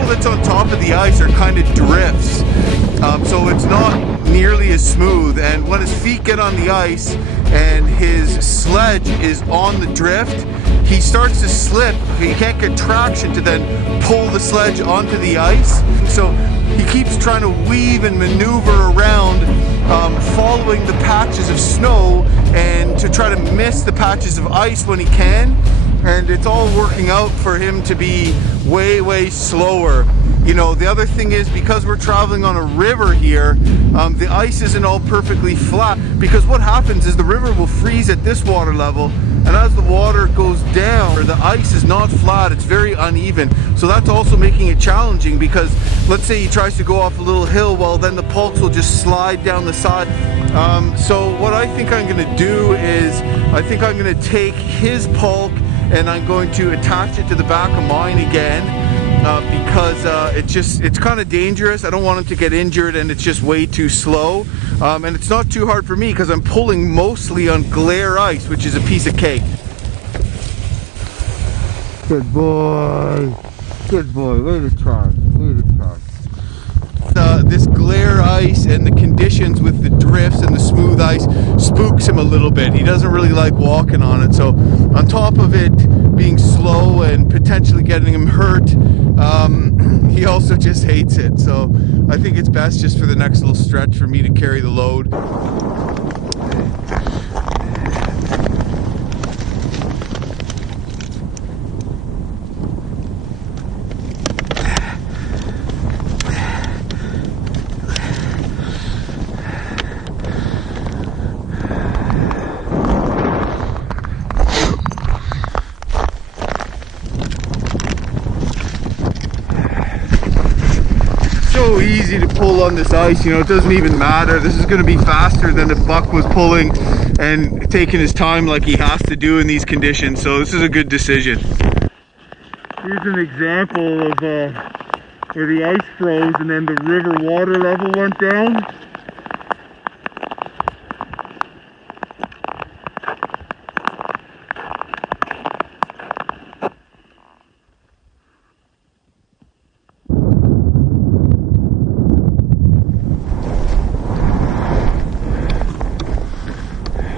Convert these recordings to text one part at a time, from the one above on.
snow that's on top of the ice are kind of drifts, so it's not nearly as smooth. And when his feet get on the ice and his sledge is on the drift, he starts to slip. He can't get traction to then pull the sledge onto the ice. So he keeps trying to weave and maneuver around, following the patches of snow and to try to miss the patches of ice when he can. And it's all working out for him to be way slower. You know, the other thing is, because we're traveling on a river here, the ice isn't all perfectly flat, because what happens is the river will freeze at this water level, and as the water goes down, the ice is not flat, it's very uneven. So that's also making it challenging, because let's say he tries to go off a little hill, well then the pulks will just slide down the side. So what I think I'm going to do is, I think I'm going to take his pulk and I'm going to attach it to the back of mine again, because it's kind of dangerous. I don't want him to get injured, and it's just way too slow. And it's not too hard for me because I'm pulling mostly on glare ice, which is a piece of cake. Good boy. Good boy. Way to try. Way to try. This glare ice and the conditions with the drifts and the smooth ice spooks him a little bit. He doesn't really like walking on it. So on top of it being slow and potentially getting him hurt, he also just hates it. So I think it's best just for the next little stretch for me to carry the load. So easy to pull on this ice, you know, it doesn't even matter. This is going to be faster than if Buck was pulling and taking his time like he has to do in these conditions. So this is a good decision. Here's an example of where the ice froze and then the river water level went down.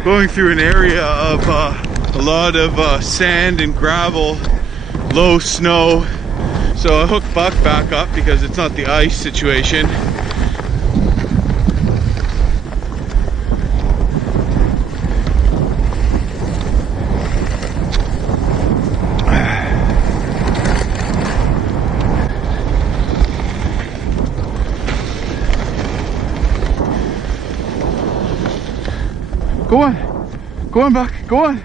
Going through an area of a lot of sand and gravel, low snow. So I hooked Buck back up because it's not the ice situation. Go on, Buck, go on.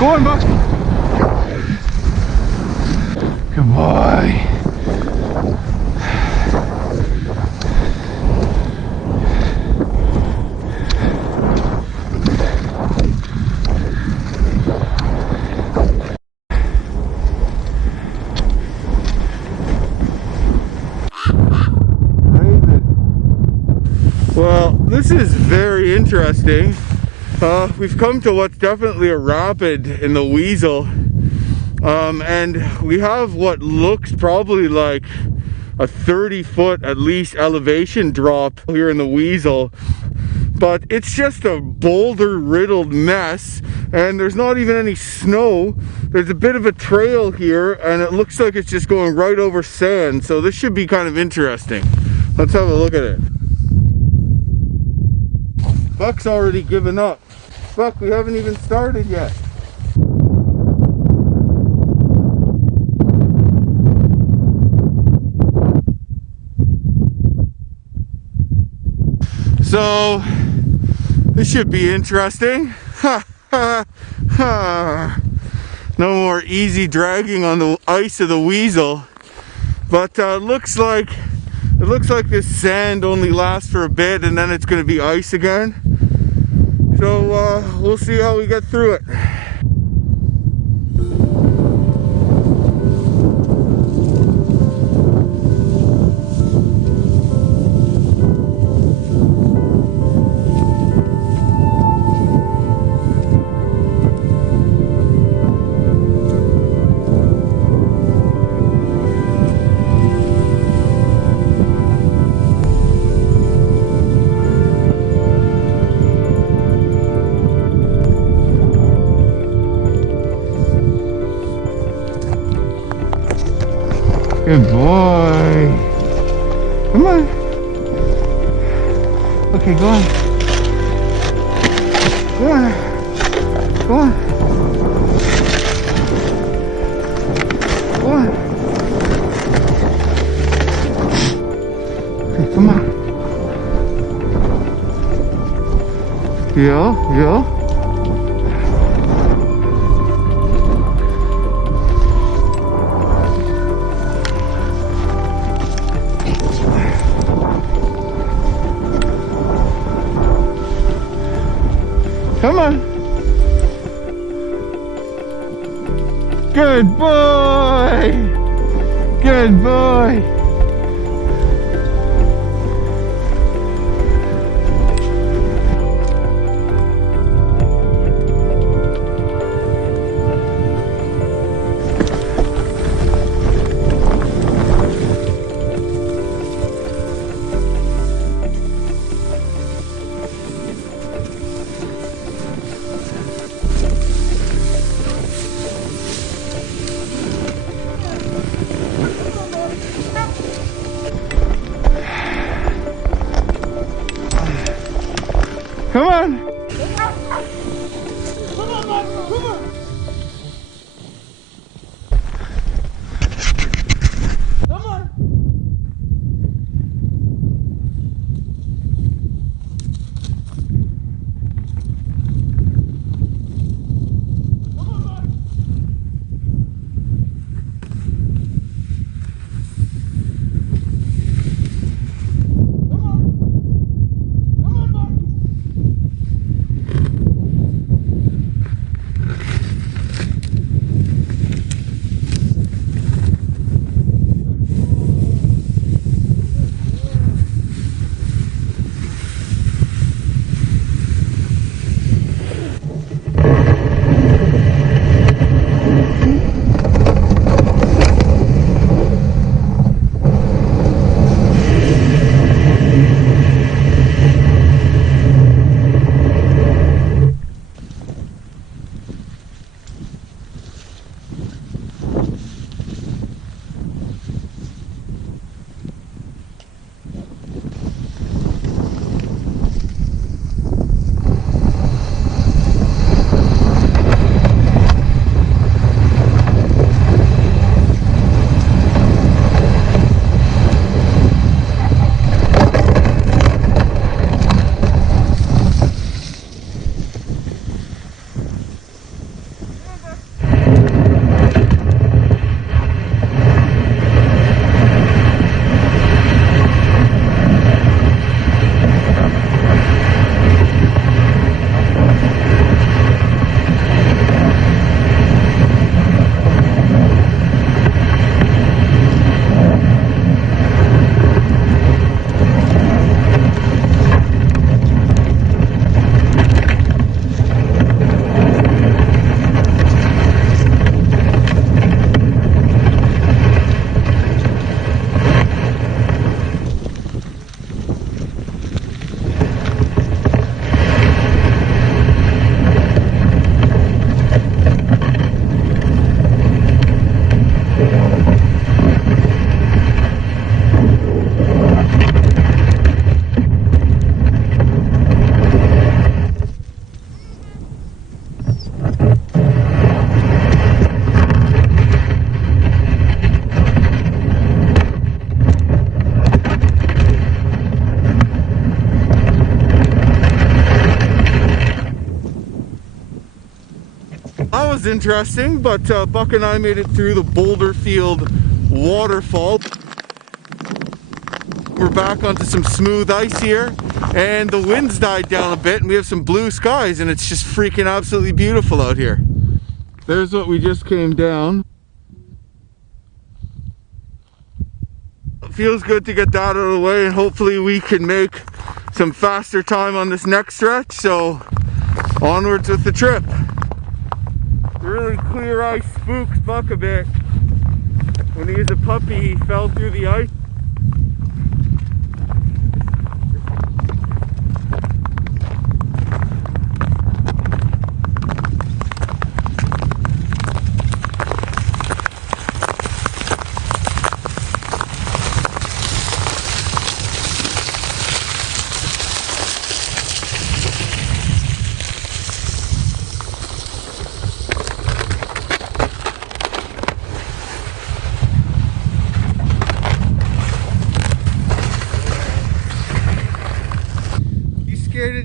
Go on, Buck. Good boy. Well, this is very interesting. We've come to what's definitely a rapid in the Weasel, and we have what looks probably like a 30-foot at least elevation drop here in the Weasel, but it's just a boulder riddled mess, and there's not even any snow. There's a bit of a trail here, and it looks like it's just going right over sand, so this should be kind of interesting. Let's have a look at it. Buck's already given up. Buck, we haven't even started yet. So, this should be interesting. No more easy dragging on the ice of the Weasel. But looks like this sand only lasts for a bit and then it's going to be ice again. So we'll see how we get through it. Good boy. Come on. Okay, go on. Go on. Go on. Go on. Okay, come on. Yeah, yeah. Come on. Good boy. Good boy. Come on. That was interesting, but Buck and I made it through the boulder field waterfall. We're back onto some smooth ice here, and the wind's died down a bit, and we have some blue skies, and it's just freaking absolutely beautiful out here. There's what we just came down. It feels good to get that out of the way, and hopefully we can make some faster time on this next stretch, so onwards with the trip. Really clear ice spooked Buck a bit. When he was a puppy, he fell through the ice.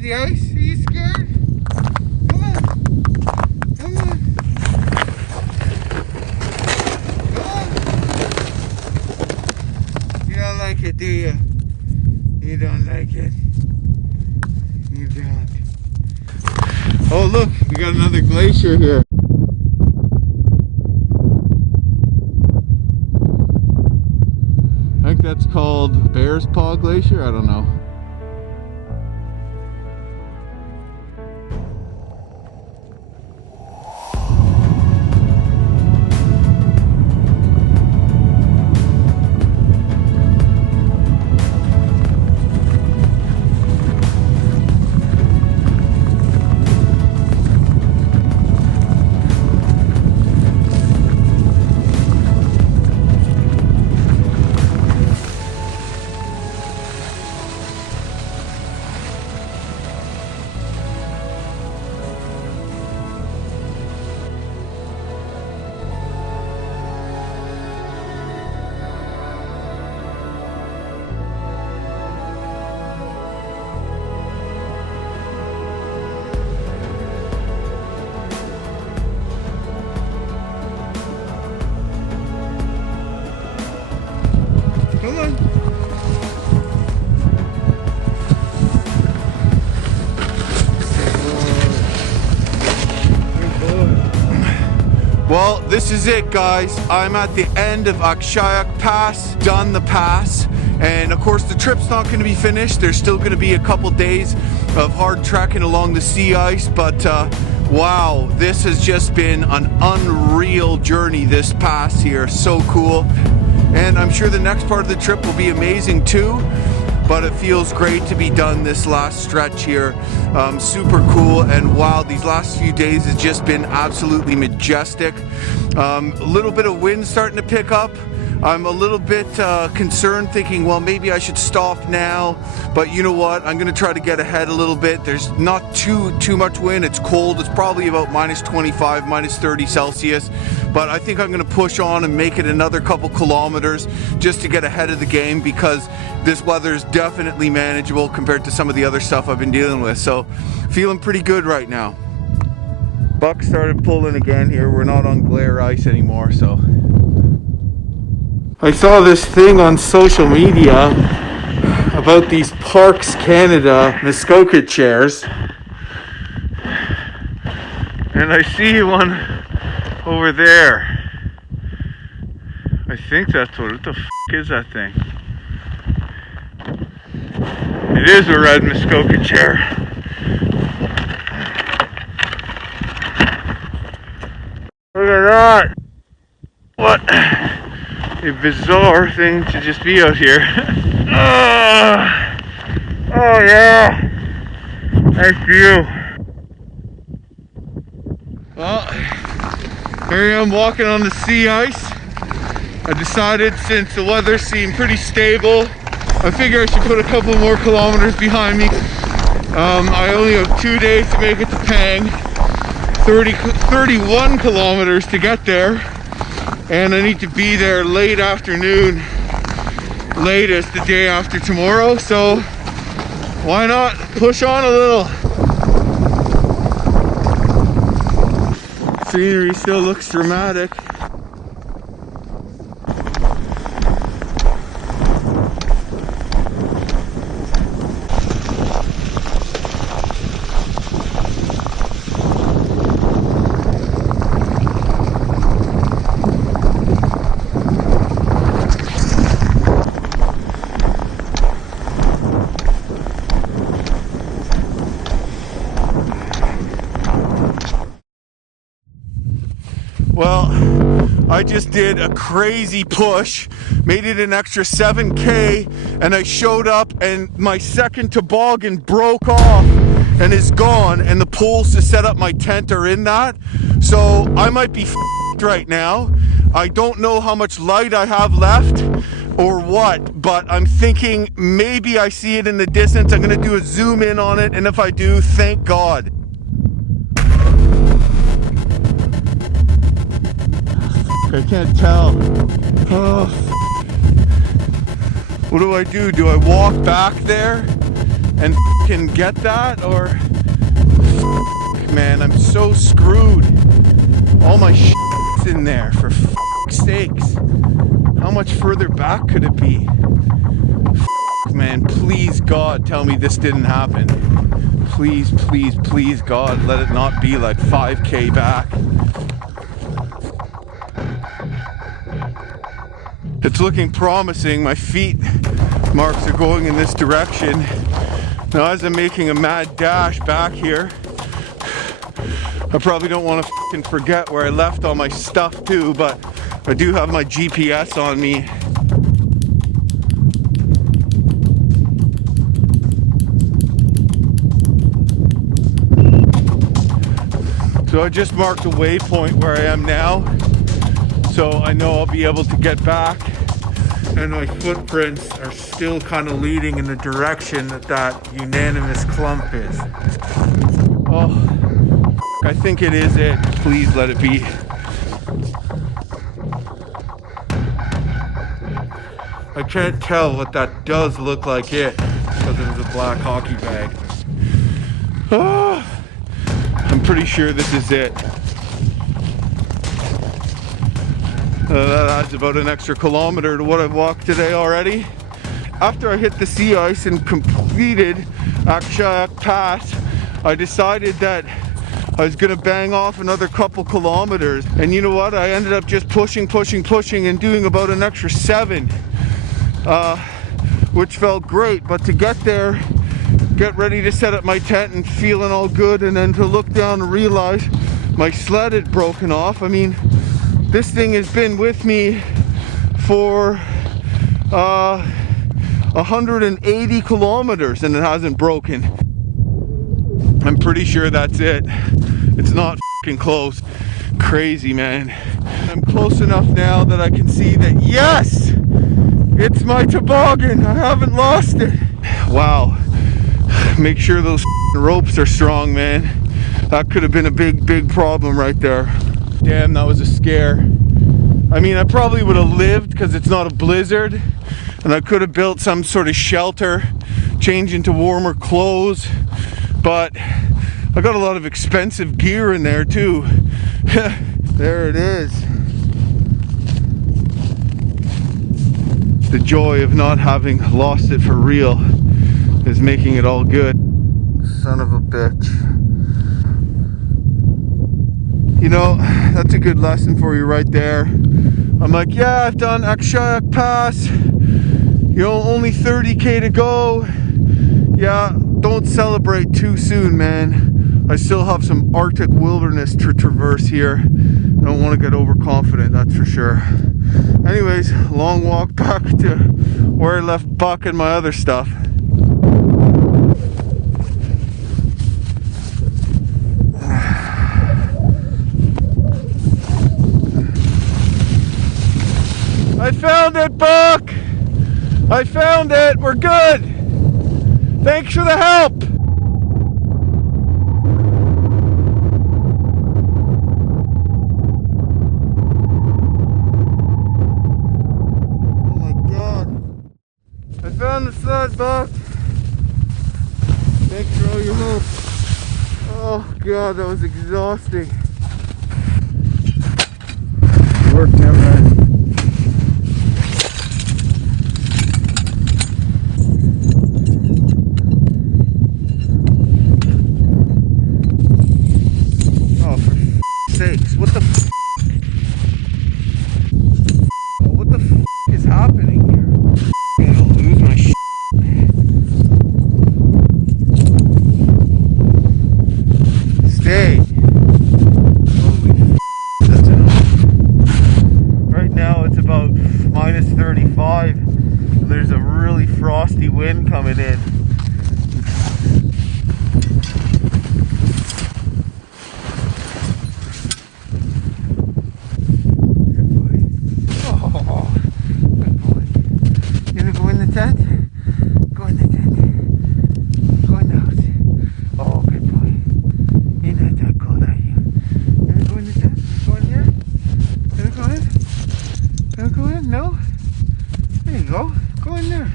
the ice? Are you scared? Come on. Come on. Come on. You don't like it, do you? You don't like it. You don't. Oh look, we got another glacier here. I think that's called Bear's Paw Glacier, I don't know. Come on. Well, this is it, guys. I'm at the end of Akshayuk Pass, done the pass. And of course, the trip's not going to be finished. There's still going to be a couple days of hard trekking along the sea ice. But wow, this has just been an unreal journey, this pass here. So cool. And I'm sure the next part of the trip will be amazing too, but it feels great to be done this last stretch here. Super cool, and wow, these last few days has just been absolutely majestic. A little bit of wind starting to pick up. I'm a little bit concerned, thinking, well, maybe I should stop now, but you know what? I'm gonna try to get ahead a little bit. There's not too much wind. It's cold. It's probably about -25, -30 Celsius, but I think I'm gonna push on and make it another couple kilometers just to get ahead of the game, because this weather is definitely manageable compared to some of the other stuff I've been dealing with. So feeling pretty good right now. Buck started pulling again here. We're not on glare ice anymore, so. I saw this thing on social media about these Parks Canada Muskoka chairs, and I see one over there. I think that's what the f is that thing? It is a red Muskoka chair. Look at that! What a bizarre thing to just be out here. Oh yeah! Nice view. Well, here I am walking on the sea ice. I decided, since the weather seemed pretty stable, I figure I should put a couple more kilometers behind me. I only have 2 days to make it to Pang. 31 kilometers to get there. And I need to be there late afternoon, latest the day after tomorrow. So why not push on a little? Scenery still looks dramatic. Well, I just did a crazy push, made it an extra 7K, and I showed up and my second toboggan broke off and is gone, and the poles to set up my tent are in that. So I might be f***ed right now. I don't know how much light I have left or what, but I'm thinking maybe I see it in the distance. I'm gonna do a zoom in on it, and if I do, thank God. I can't tell. Oh, what do? Do I walk back there and fucking get that, or man, I'm so screwed. All my shit's in there, for fuck's sakes. How much further back could it be? Man, please God, tell me this didn't happen. Please, please, please God, let it not be like 5K back. It's looking promising. My feet marks are going in this direction. Now as I'm making a mad dash back here, I probably don't want to fucking forget where I left all my stuff too, but I do have my GPS on me. So I just marked a waypoint where I am now, so I know I'll be able to get back, and my footprints are still kind of leading in the direction that that unanimous clump is. Oh, I think it is it. Please let it be. I can't tell what that does look like it because it was a black hockey bag. Oh, I'm pretty sure this is it. That adds about an extra kilometer to what I've walked today already. After I hit the sea ice and completed Akshayuk Pass, I decided that I was gonna bang off another couple kilometers. And you know what? I ended up just pushing and doing about an extra 7, which felt great. But to get there, get ready to set up my tent and feeling all good, and then to look down and realize my sled had broken off. I mean, this thing has been with me for 180 kilometers and it hasn't broken. I'm pretty sure that's it. It's not fucking close. Crazy, man. I'm close enough now that I can see that, yes, it's my toboggan. I haven't lost it. Wow. Make sure those ropes are strong, man. That could have been a big problem right there. Damn, that was a scare. I mean, I probably would have lived because it's not a blizzard, and I could have built some sort of shelter, change into warmer clothes, but I got a lot of expensive gear in there too. There it is. The joy of not having lost it for real is making it all good. Son of a bitch. You know, that's a good lesson for you right there. I'm like, yeah, I've done Akshayuk Pass. You know, only 30K to go. Yeah, don't celebrate too soon, man. I still have some Arctic wilderness to traverse here. I don't want to get overconfident, that's for sure. Anyways, long walk back to where I left Buck and my other stuff. I found it, Buck! I found it! We're good! Thanks for the help! Oh my God. I found the sled, Buck! Thanks for all your help. Oh God, that was exhausting. Worked out, man. What the f? What the f is happening here? I'm gonna lose my shit. Stay. Holy f, that's enough. Right now it's about minus 35. There's a really frosty wind coming in. Tent? Go in the tent. Go in the house. Oh, good boy. You're not that cold, are you? You gonna go in the tent? Go in here? Gonna go in? Gonna go in? No? There you go. Go in there.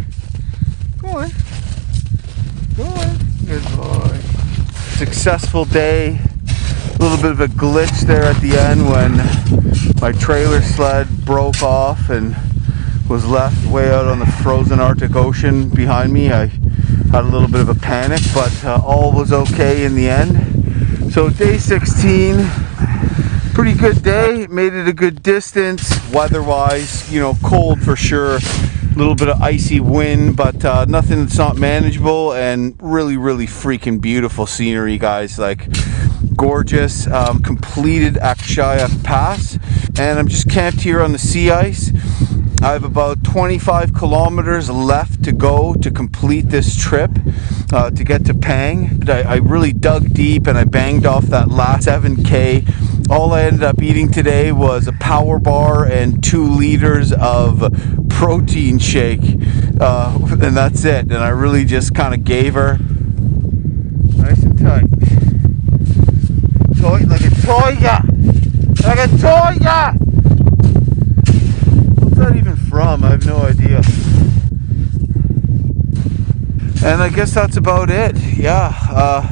Go in. Go in. Good boy. Successful day. A little bit of a glitch there at the end when my trailer sled broke off and was left way out on the frozen Arctic Ocean behind me. I had a little bit of a panic, but all was okay in the end. So day 16, pretty good day. Made it a good distance. Weather-wise, you know, cold for sure. A little bit of icy wind, but nothing that's not manageable, and really, really freaking beautiful scenery, guys. Like, gorgeous. Completed Akshayuk Pass, and I'm just camped here on the sea ice. I have about 25 kilometers left to go to complete this trip to get to Pang. I really dug deep and I banged off that last 7K. All I ended up eating today was a power bar and 2 liters of protein shake, and that's it. And I really just kind of gave her nice and tight. Toy like a toya! Like a toya! What's that even from? I have no idea. And I guess that's about it. Yeah,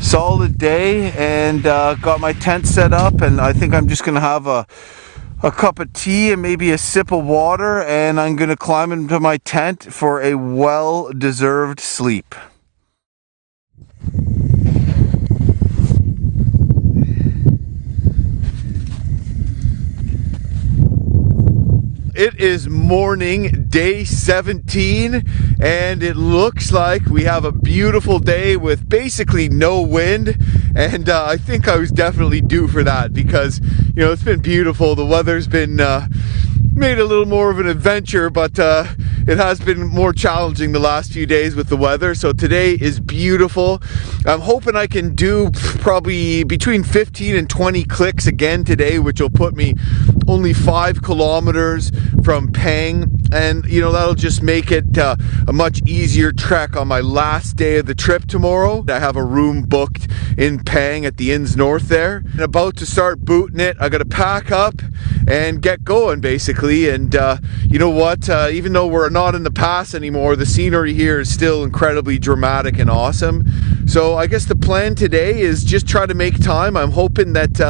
solid day, and got my tent set up, and I think I'm just gonna have a cup of tea and maybe a sip of water, and I'm gonna climb into my tent for a well-deserved sleep. It is morning, day 17, and it looks like we have a beautiful day with basically no wind, and I think I was definitely due for that because, you know, it's been beautiful. The weather's been made a little more of an adventure, but it has been more challenging the last few days with the weather. So today is beautiful. I'm hoping I can do probably between 15 and 20 clicks again today, which will put me only 5 kilometers from Pang, and you know, that'll just make it a much easier trek on my last day of the trip tomorrow. I have a room booked in Pang at the Inns North there, and about to start booting it. I gotta pack up and get going basically. And you know what, even though we're not in the pass anymore, the scenery here is still incredibly dramatic and awesome. So I guess the plan today is just try to make time. I'm hoping that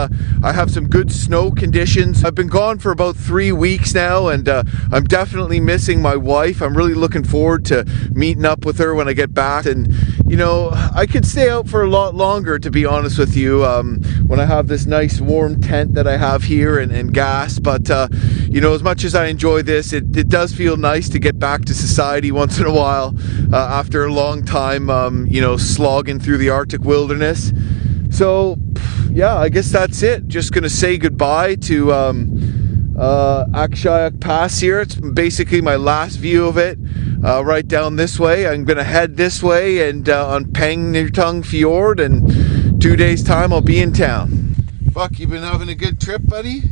I have some good snow conditions. I've been gone for about 3 weeks now, and I'm definitely missing my wife. I'm really looking forward to meeting up with her when I get back. And you know, I could stay out for a lot longer, to be honest with you, when I have this nice warm tent that I have here and gas. But you know, as much as I enjoy this, it does feel nice to get back to society once in a while after a long time, you know, slogging through the Arctic wilderness. So yeah, I guess that's it. Just gonna say goodbye to Akshayuk Pass here. It's basically my last view of it. Right down this way. I'm gonna head this way and on Pangnirtung Fjord, and 2 days time I'll be in town. Buck, you been having a good trip, buddy?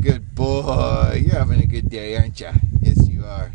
Good boy. You're having a good day, aren't you? Yes, you are.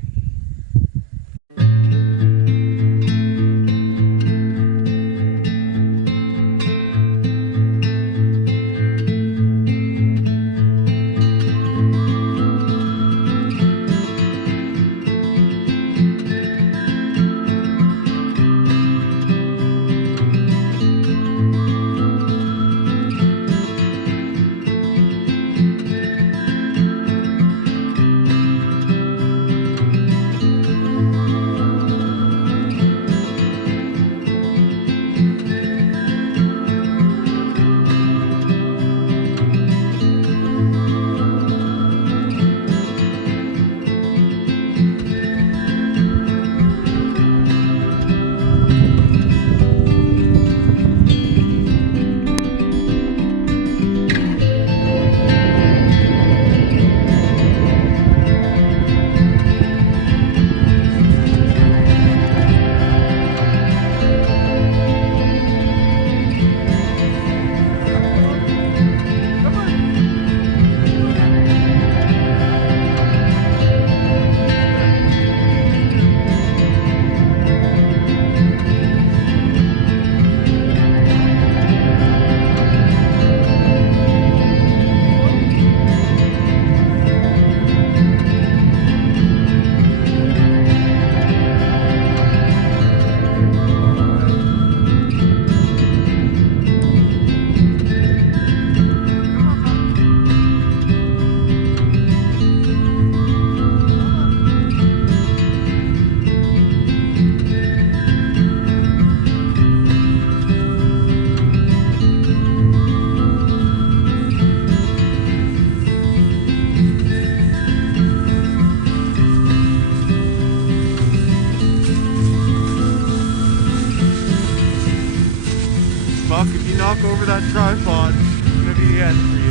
thought it's gonna be the end for you.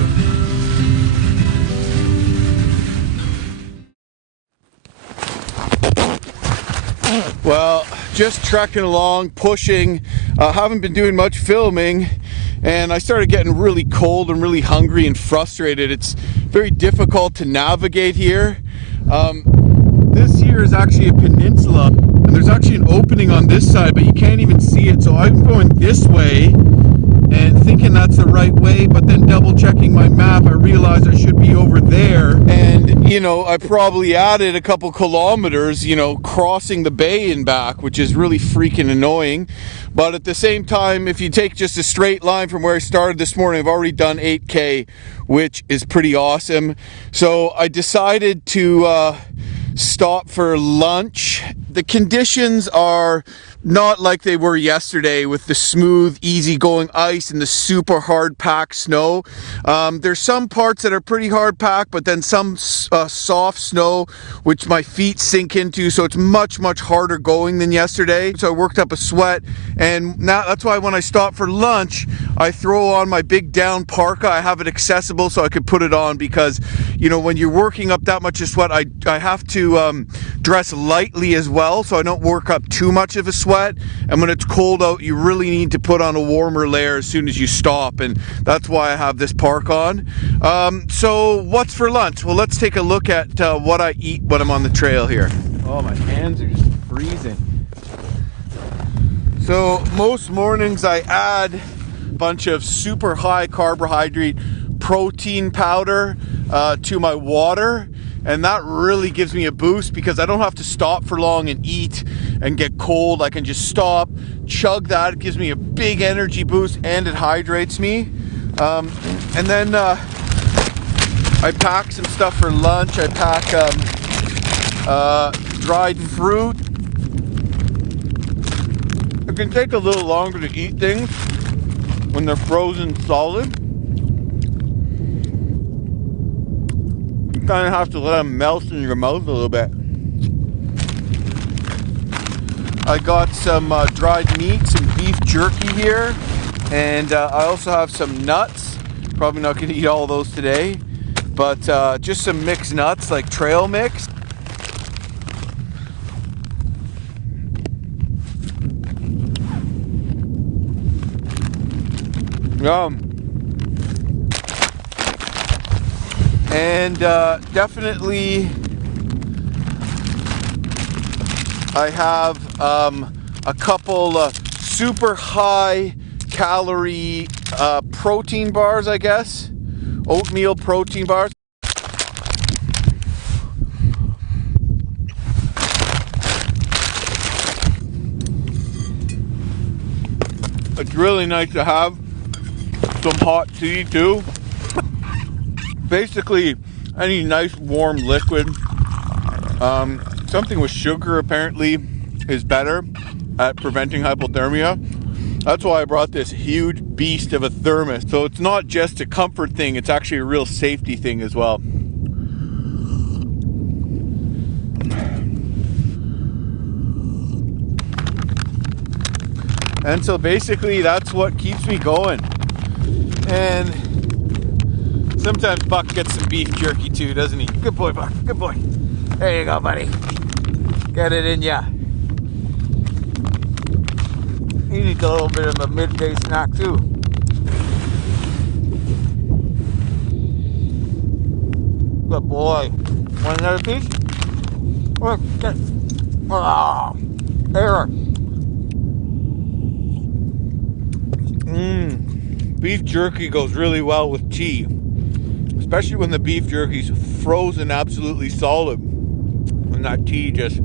Well, just trekking along, pushing, haven't been doing much filming, and I started getting really cold and really hungry and frustrated. It's very difficult to navigate here. This here is actually a peninsula, and there's actually an opening on this side, but you can't even see it. So I'm going this way and thinking that's the right way, but then double checking my map, I realized I should be over there. And, you know, I probably added a couple kilometers, you know, crossing the bay and back, which is really freaking annoying. But at the same time, if you take just a straight line from where I started this morning, I've already done 8K, which is pretty awesome. So I decided to stop for lunch. The conditions are not like they were yesterday with the smooth, easy-going ice and the super hard-packed snow. There's some parts that are pretty hard-packed, but then some soft snow, which my feet sink into, so it's much, much harder going than yesterday. So I worked up a sweat, and now that's why when I stop for lunch, I throw on my big down parka. I have it accessible so I could put it on because, you know, when you're working up that much of sweat, I have to dress lightly as well so I don't work up too much of a sweat. And when it's cold out, you really need to put on a warmer layer as soon as you stop, and that's why I have this park on. So what's for lunch? Well, let's take a look at what I eat when I'm on the trail here. Oh, my hands are just freezing. So most mornings I add a bunch of super high carbohydrate protein powder to my water, and that really gives me a boost because I don't have to stop for long and eat and get cold. I can just stop, chug that. It gives me a big energy boost and it hydrates me. And then I pack some stuff for lunch. I pack dried fruit. It can take a little longer to eat things when they're frozen solid. You kind of have to let them melt in your mouth a little bit. I got some dried meat, some beef jerky here, and I also have some nuts. Probably not going to eat all those today, but just some mixed nuts like trail mix. And definitely I have a couple super high calorie protein bars, I guess. Oatmeal protein bars. It's really nice to have some hot tea too. Basically, any nice warm liquid. Something with sugar apparently is better at preventing hypothermia. That's why I brought this huge beast of a thermos. So it's not just a comfort thing, it's actually a real safety thing as well. And so basically that's what keeps me going. And sometimes Buck gets some beef jerky too, doesn't he? Good boy, Buck. Good boy. There you go, buddy. Get it in ya. He needs a little bit of a midday snack too. Good boy. Want another piece? Look, get it. Oh, there. Beef jerky goes really well with tea. Especially when the beef jerky's frozen absolutely solid. And that tea just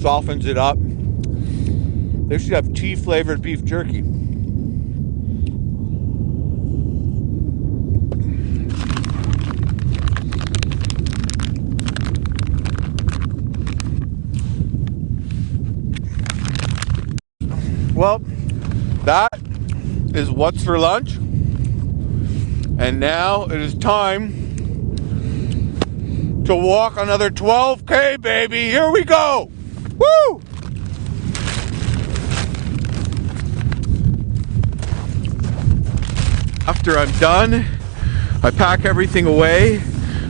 softens it up. They should have tea flavored beef jerky. Well, that is what's for lunch. And now it is time to walk another 12K, baby. Here we go. Woo! After I'm done, I pack everything away.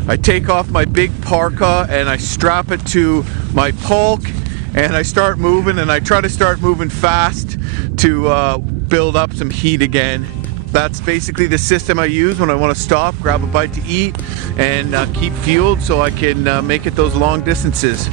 I take off my big parka and I strap it to my pulk and I start moving, and I try to start moving fast to build up some heat again. That's basically the system I use when I want to stop, grab a bite to eat, and keep fueled so I can make it those long distances.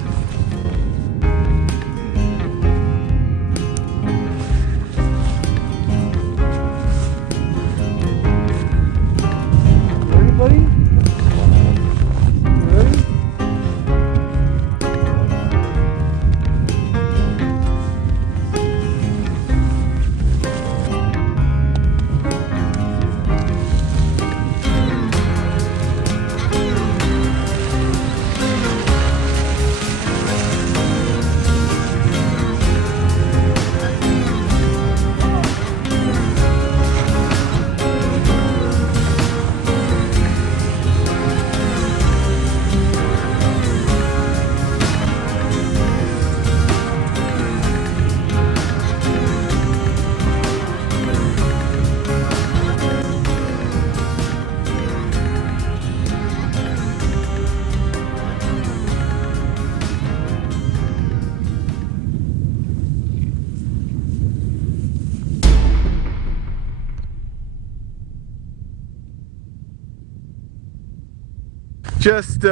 Just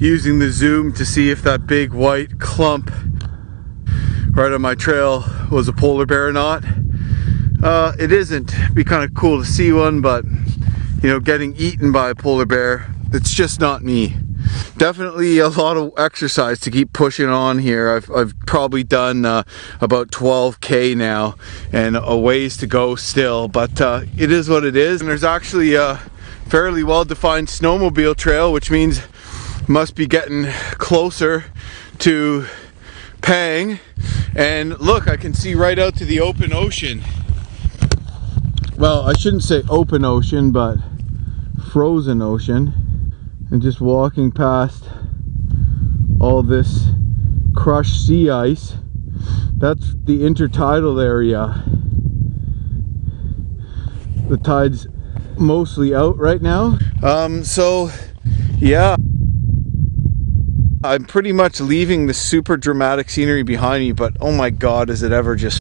using the zoom to see if that big white clump right on my trail was a polar bear or not. It isn't. It'd be kind of cool to see one, but you know, getting eaten by a polar bear, it's just not me. Definitely a lot of exercise to keep pushing on here. I've probably done about 12K now, and a ways to go still, but it is what it is. And there's actually a fairly well-defined snowmobile trail, which means must be getting closer to Pang. And look, I can see right out to the open ocean. Well, I shouldn't say open ocean, but frozen ocean. And just walking past all this crushed sea ice, that's the intertidal area. The tide's mostly out right now. So yeah, I'm pretty much leaving the super dramatic scenery behind me, but oh my god, is it ever just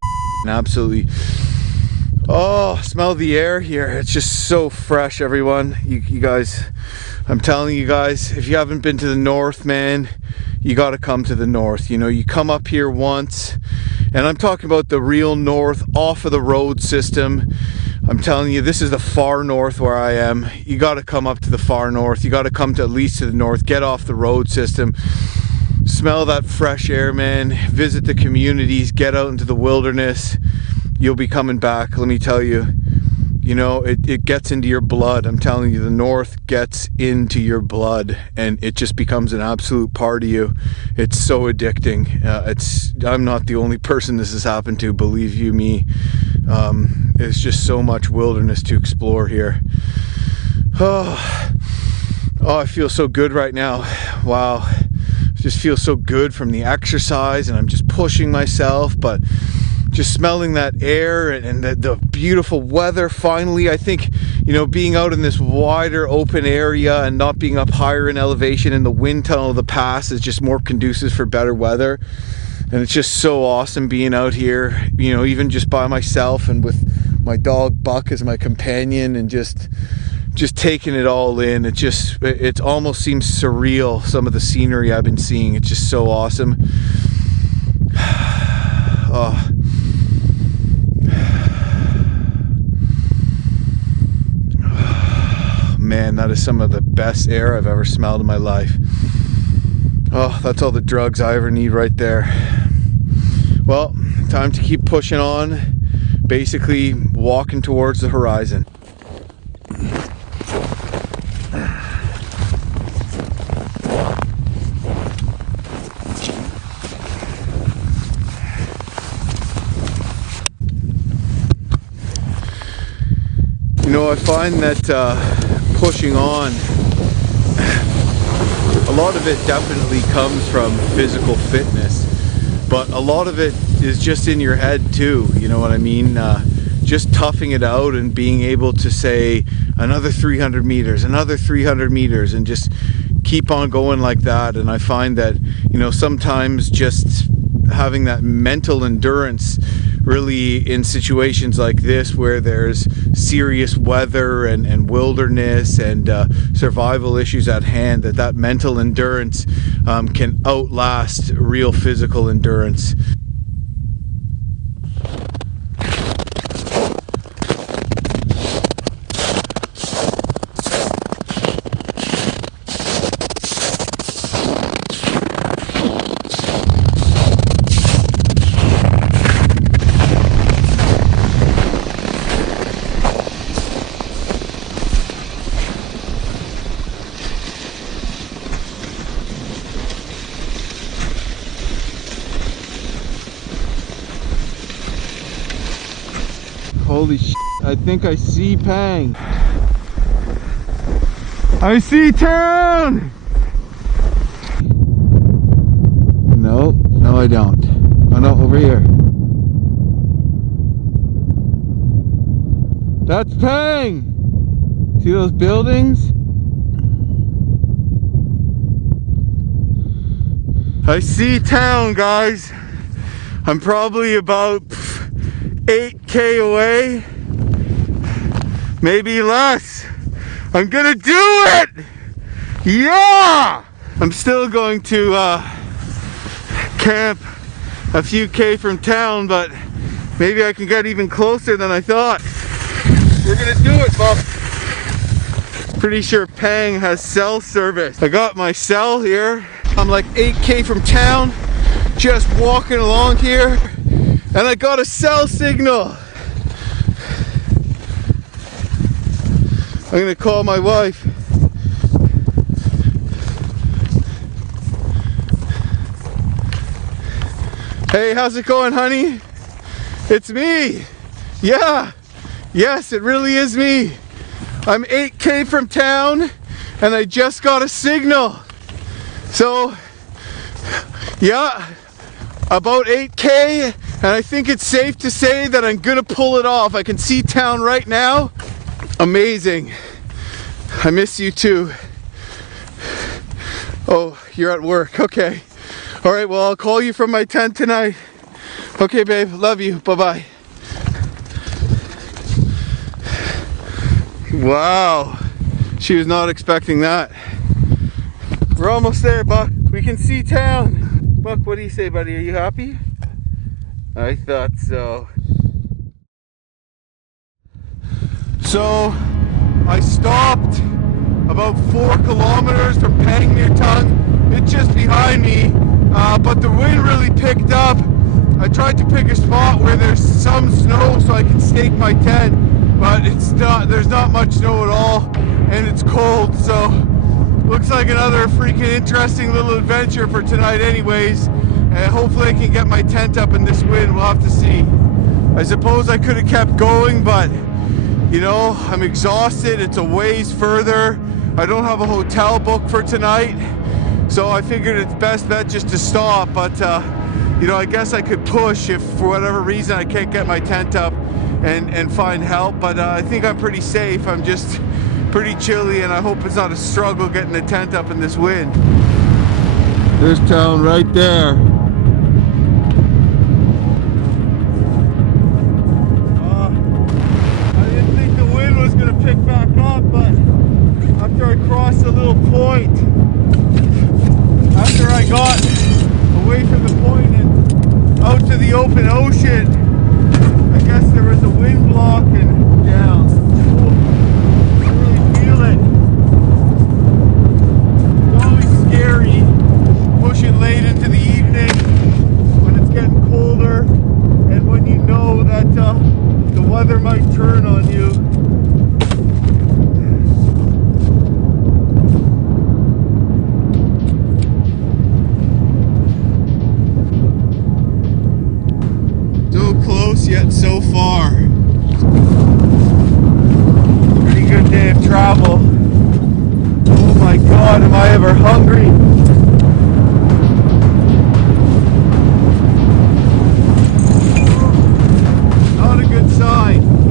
absolutely, oh, smell the air here. It's just so fresh, everyone. You guys, I'm telling you guys, if you haven't been to the north, man, you got to come to the north. You know, you come up here once, and I'm talking about the real north, off of the road system. I'm telling you, this is the far north where I am. You got to come up to the far north. You got to come to at least to the north. Get off the road system. Smell that fresh air, man. Visit the communities. Get out into the wilderness. You'll be coming back, let me tell you. You know, it gets into your blood. I'm telling you, the north gets into your blood, and it just becomes an absolute part of you. It's so addicting. I'm not the only person this has happened to, believe you me. There's just so much wilderness to explore here. Oh, I feel so good right now. Wow. I just feel so good from the exercise, and I'm just pushing myself, but just smelling that air and the beautiful weather. Finally, I think, you know, being out in this wider open area and not being up higher in elevation in the wind tunnel of the pass is just more conducive for better weather. And it's just so awesome being out here, you know, even just by myself and with my dog Buck as my companion, and just taking it all in. It almost seems surreal, some of the scenery I've been seeing. It's just so awesome. Oh. Man, that is some of the best air I've ever smelled in my life. Oh, that's all the drugs I ever need right there. Well, time to keep pushing on, basically walking towards the horizon. You know, I find that pushing on, a lot of it definitely comes from physical fitness, but a lot of it is just in your head too, you know what I mean? just toughing it out and being able to say another 300 meters, another 300 meters, and just keep on going like that. And I find that, you know, sometimes just having that mental endurance really in situations like this where there's serious weather and wilderness and survival issues at hand, that mental endurance can outlast real physical endurance. Holy shit, I think I see Pang. I see town! No, I don't. Oh no, over here. That's Pang! See those buildings? I see town, guys. I'm probably about 8K away, maybe less. I'm gonna do it! Yeah! I'm still going to camp a few K from town, but maybe I can get even closer than I thought. We're gonna do it, Bob. Pretty sure Pang has cell service. I got my cell here. I'm like 8K from town, just walking along here. And I got a cell signal. I'm gonna call my wife. Hey, how's it going, honey? It's me. Yeah. Yes, it really is me. I'm 8K from town and I just got a signal. So, yeah, about 8K. And I think it's safe to say that I'm gonna pull it off. I can see town right now. Amazing. I miss you too. Oh, you're at work, okay. All right, well, I'll call you from my tent tonight. Okay, babe, love you, bye-bye. Wow, she was not expecting that. We're almost there, Buck. We can see town. Buck, what do you say, buddy? Are you happy? I thought so. So I stopped about 4 kilometers from Pangnirtung. It's just behind me, but the wind really picked up. I tried to pick a spot where there's some snow so I can stake my tent, but there's not much snow at all, and it's cold, so looks like another freaking interesting little adventure for tonight anyways. And hopefully I can get my tent up in this wind. We'll have to see. I suppose I could have kept going, but you know, I'm exhausted. It's a ways further. I don't have a hotel booked for tonight, so I figured it's best bet just to stop. But you know, I guess I could push if for whatever reason I can't get my tent up and find help. But I think I'm pretty safe. I'm just pretty chilly, and I hope it's not a struggle getting the tent up in this wind. There's town right there. Pick back up, but after I crossed a little point, after I got away from the point and out to the open ocean, I guess there was a wind block and down. I really feel it. It's always scary pushing late into the evening when it's getting colder and when you know that the weather might turn on you. Yet so far. Pretty good day of travel. Oh my God, am I ever hungry? Not a good sign.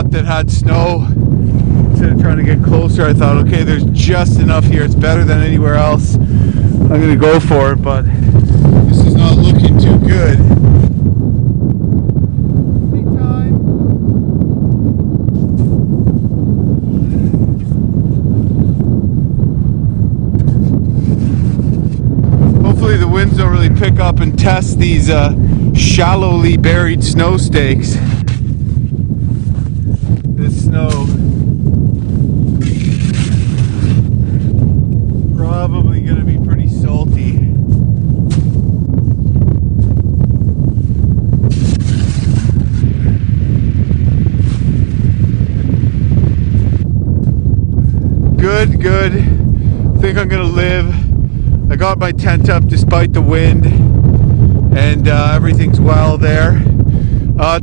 spot that had snow. Instead of trying to get closer, I thought, okay, there's just enough here. It's better than anywhere else. I'm gonna go for it, but this is not looking too good. Hopefully the winds don't really pick up and test these shallowly buried snow stakes. This snow probably gonna be pretty salty. Good, good. I think I'm gonna live. I got my tent up despite the wind, and everything's well there.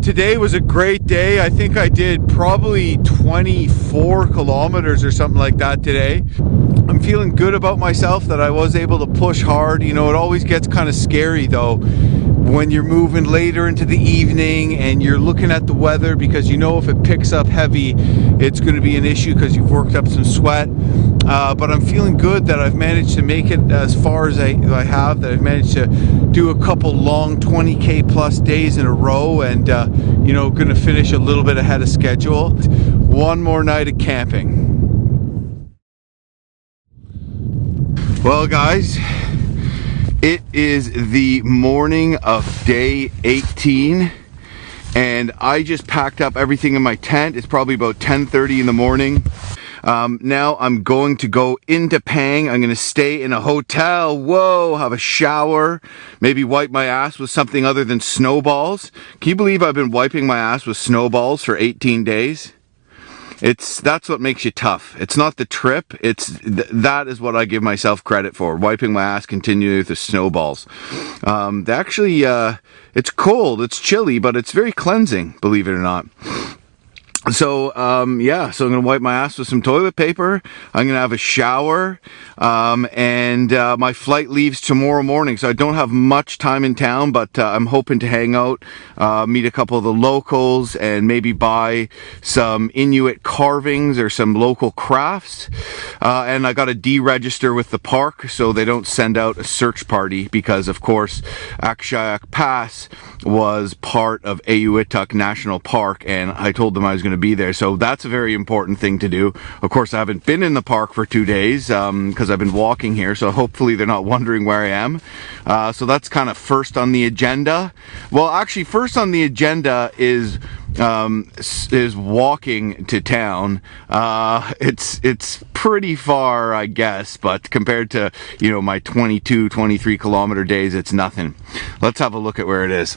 Today was a great day. I think I did probably 24 kilometers or something like that today. I'm feeling good about myself that I was able to push hard. You know, it always gets kind of scary though when you're moving later into the evening and you're looking at the weather, because you know if it picks up heavy, it's going to be an issue because you've worked up some sweat. But I'm feeling good that I've managed to make it as far as I have, that I've managed to do a couple long 20K plus days in a row, and you know, going to finish a little bit ahead of schedule. One more night of camping. Well guys, it is the morning of day 18 and I just packed up everything in my tent. It's probably about 10:30 in the morning. Now I'm going to go into Pang. I'm going to stay in a hotel. Whoa, have a shower, maybe wipe my ass with something other than snowballs. Can you believe I've been wiping my ass with snowballs for 18 days? That's what makes you tough. It's not the trip. That is what I give myself credit for. Wiping my ass continually with the snowballs. It's cold, it's chilly, but it's very cleansing, believe it or not. So yeah, so I'm gonna wipe my ass with some toilet paper. I'm gonna have a shower, and my flight leaves tomorrow morning, so I don't have much time in town, but I'm hoping to hang out, meet a couple of the locals, and maybe buy some Inuit carvings or some local crafts. And I got to deregister with the park so they don't send out a search party, because of course Akshayuk Pass was part of Inuit National Park, and I told them I was going to be there, so that's a very important thing to do. Of course, I haven't been in the park for 2 days because I've been walking here, so hopefully they're not wondering where I am. So that's kind of first on the agenda. Well, actually, first on the agenda is walking to town. It's pretty far, I guess, but compared to, you know, my 22, 23 kilometer days, it's nothing. Let's have a look at where it is.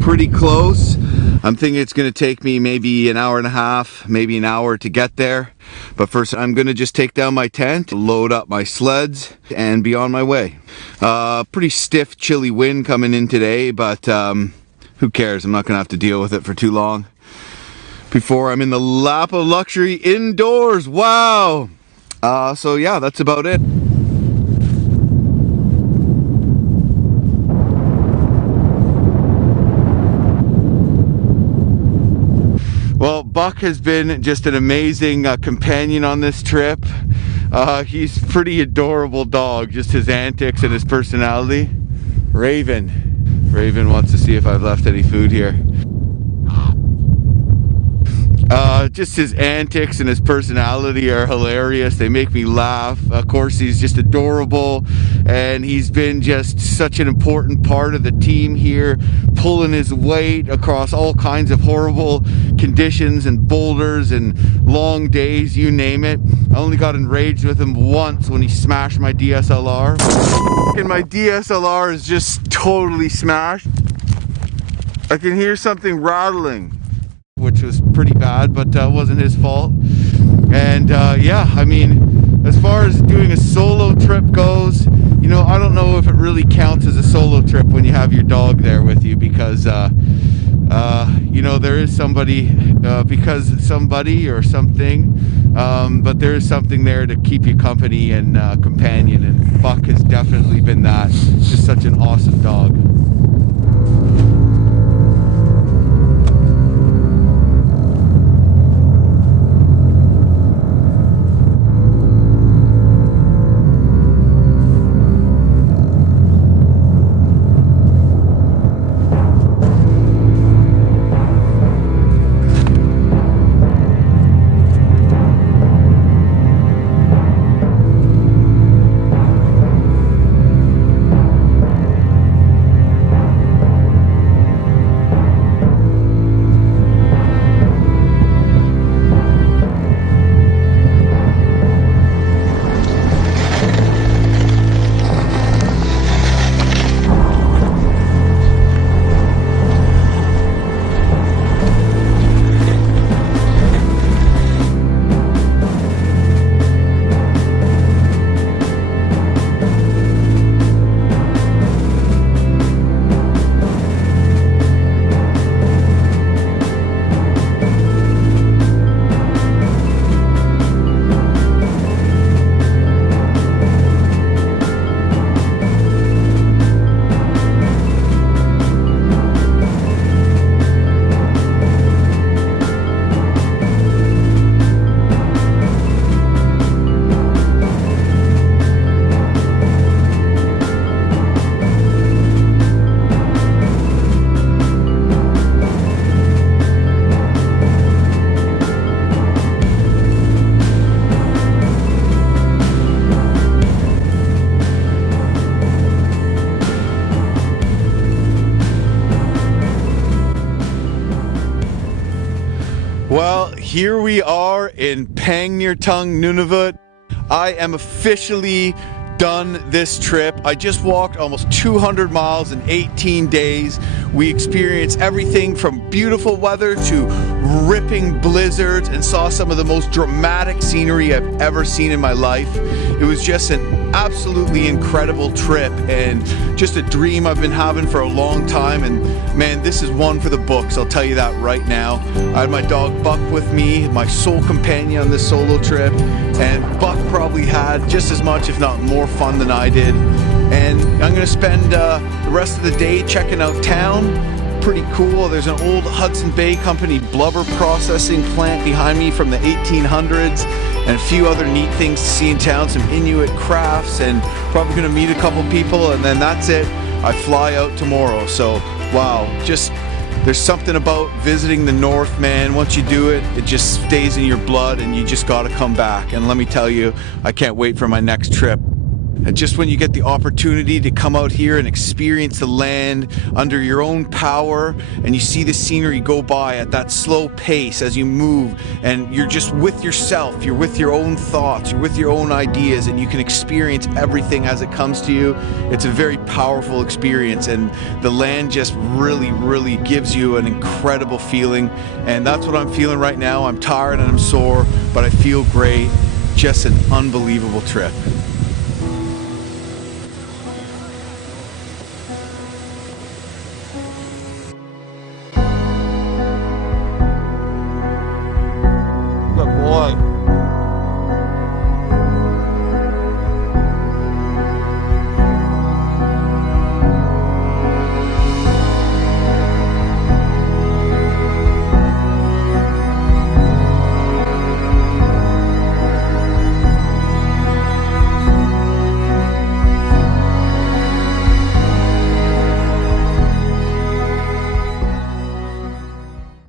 Pretty close. I'm thinking it's going to take me maybe an hour and a half, maybe an hour to get there. But first I'm going to just take down my tent, load up my sleds, and be on my way. Pretty stiff, chilly wind coming in today, but who cares? I'm not going to have to deal with it for too long before I'm in the lap of luxury indoors. Wow! So yeah, that's about it. Well, Buck has been just an amazing companion on this trip. He's a pretty adorable dog, just his antics and his personality. Raven wants to see if I've left any food here. Just his antics and his personality are hilarious. They make me laugh. Of course, he's just adorable, and he's been just such an important part of the team here, pulling his weight across all kinds of horrible conditions and boulders and long days, you name it. I only got enraged with him once when he smashed my DSLR. And my DSLR is just totally smashed. I can hear something rattling, which was pretty bad, but wasn't his fault. And yeah, I mean, as far as doing a solo trip goes, you know, I don't know if it really counts as a solo trip when you have your dog there with you, because you know, there is somebody, because somebody or something, but there is something there to keep you company and companion, and Buck has definitely been that. Just such an awesome dog. Well, here we are in Pangnirtung, Nunavut. I am officially done this trip. I just walked almost 200 miles in 18 days. We experienced everything from beautiful weather to ripping blizzards and saw some of the most dramatic scenery I've ever seen in my life. It was just an absolutely incredible trip and just a dream I've been having for a long time, and man, this is one for the books, I'll tell you that right now. I had my dog Buck with me, my sole companion on this solo trip, and Buck probably had just as much if not more fun than I did. And I'm gonna spend the rest of the day checking out town. Pretty cool. There's an old Hudson Bay Company blubber processing plant behind me from the 1800s, and a few other neat things to see in town, some Inuit crafts, and probably gonna meet a couple people, and then that's it. I fly out tomorrow. So wow, just there's something about visiting the North, man. Once you do it, it just stays in your blood and you just gotta come back. And let me tell you, I can't wait for my next trip. And just when you get the opportunity to come out here and experience the land under your own power, and you see the scenery go by at that slow pace as you move, and you're just with yourself, you're with your own thoughts, you're with your own ideas, and you can experience everything as it comes to you. It's a very powerful experience, and the land just really gives you an incredible feeling. And that's what I'm feeling right now. I'm tired and I'm sore, but I feel great. Just an unbelievable trip.